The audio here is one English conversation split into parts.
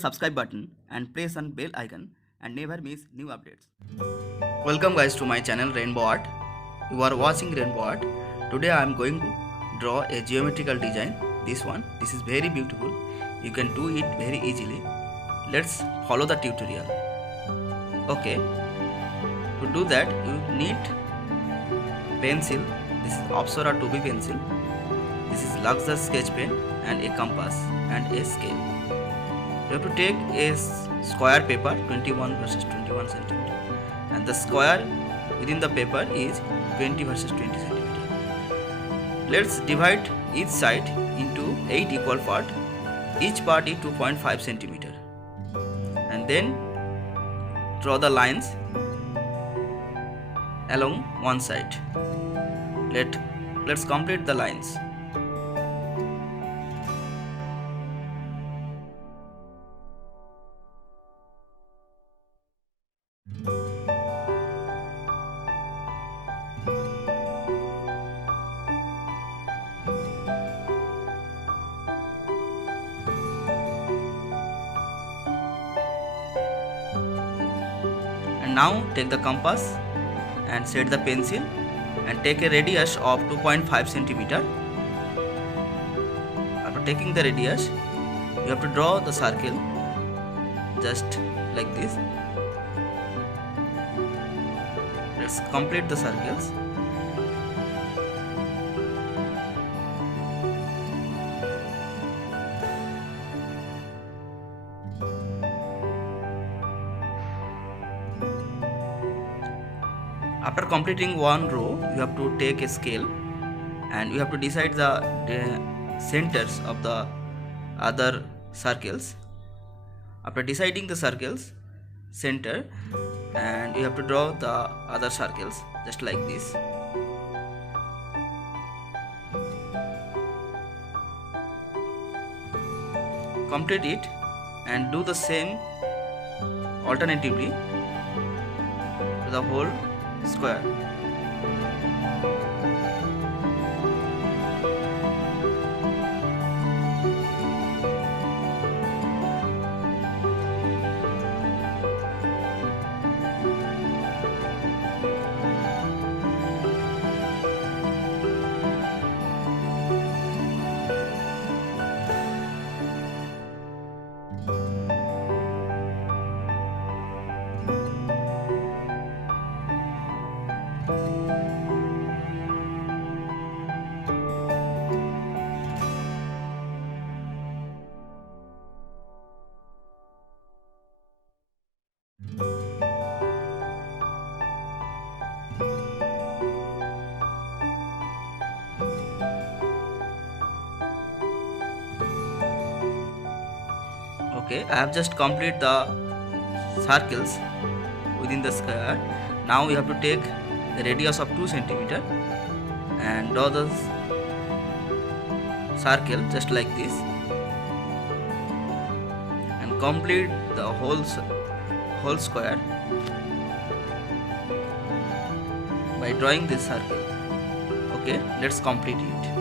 subscribe button and press on bell icon and never miss new updates. Welcome guys to my channel Rainbow Art. You are watching Rainbow Art. Today I am going to draw a geometrical design. This is very beautiful. You can do it very easily. Let's follow the tutorial. Okay, to do that you need pencil. This is LUXOR 2B pencil. This is LUXOR sketch pen and a compass and a scale. You have to take a square paper 21 versus 21 centimeter, and the square within the paper is 20 versus 20 centimeter. Let's divide each side into 8 equal parts. Each part is 2.5 centimeter, and then draw the lines along one side. Let's complete the lines. And now take the compass and set the pencil and take a radius of 2.5 centimeter. After taking the radius, you have to draw the circle just like this. Let's complete the circles. After completing one row, you have to take a scale and you have to decide the centers of the other circles. After deciding the circles center, and you have to draw the other circles just like this. Complete it and do the same alternatively to the whole square. Okay, I have just completed the circles within the square. Now you have to take a radius of 2 centimeter and draw the circle just like this and complete the whole square by drawing this circle. Okay, let's complete it.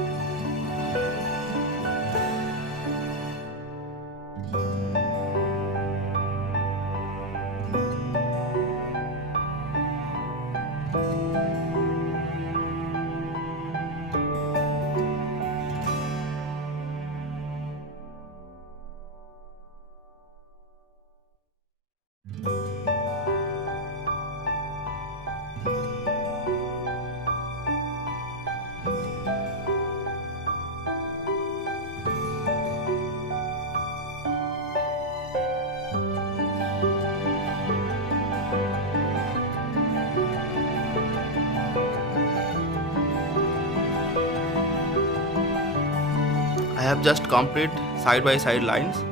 I have just completed side by side lines.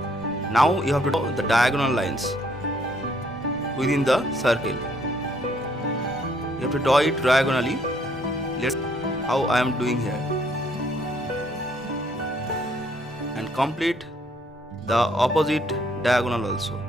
Now you have to draw the diagonal lines within the circle. You have to draw it diagonally. Let's see how I am doing here. And complete the opposite diagonal also.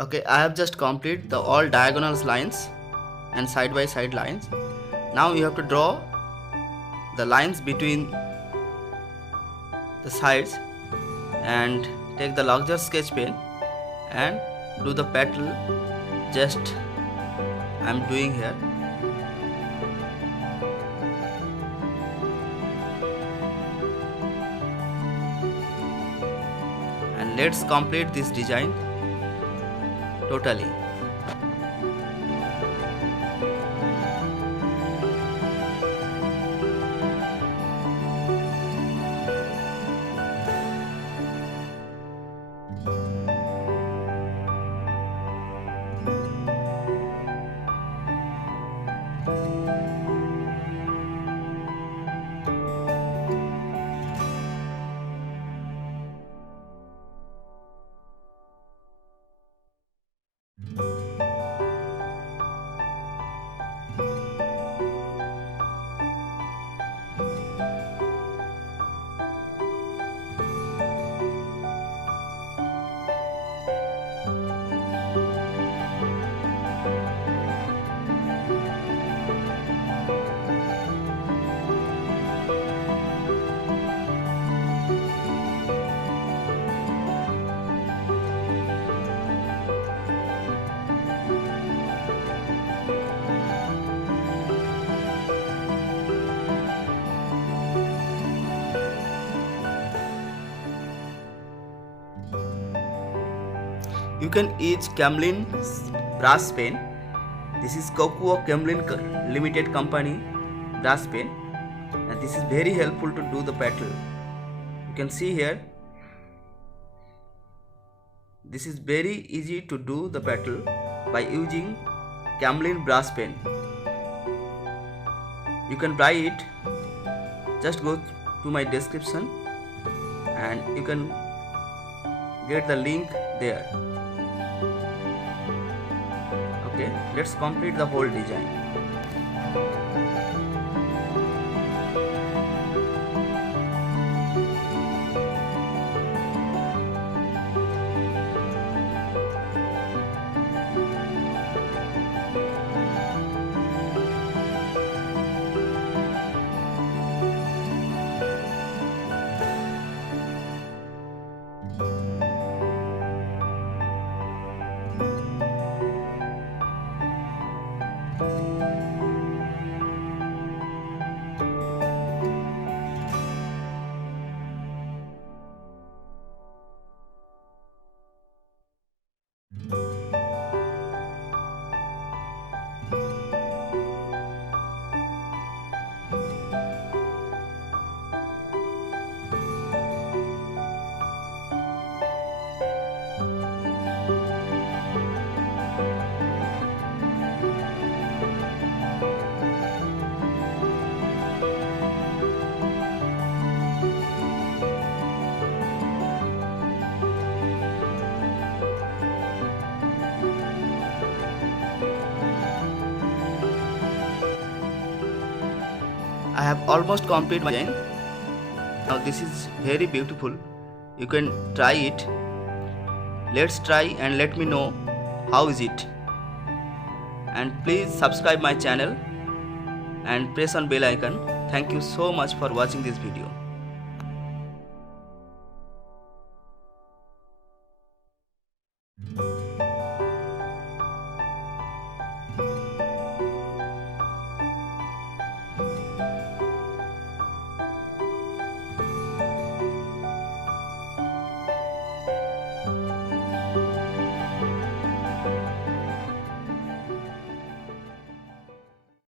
Okay, I have just completed the all diagonal lines and side by side lines. Now you have to draw the lines between the sides and take the LUXOR sketch pen and do the petal just I am doing here. And let's complete this design totally. You can use Camlin brush pen. This is Cocoa Camlin Limited Company brush pen, and this is very helpful to do the petal. You can see here, this is very easy to do the petal by using Camlin brush pen. You can buy it, just go to my description and you can get the link there. Okay, let's complete the whole design. I have almost completed my design. Now this is very beautiful. You can try it. Let's try and let me know how is it. And please subscribe my channel and press on bell icon. Thank you so much for watching this video.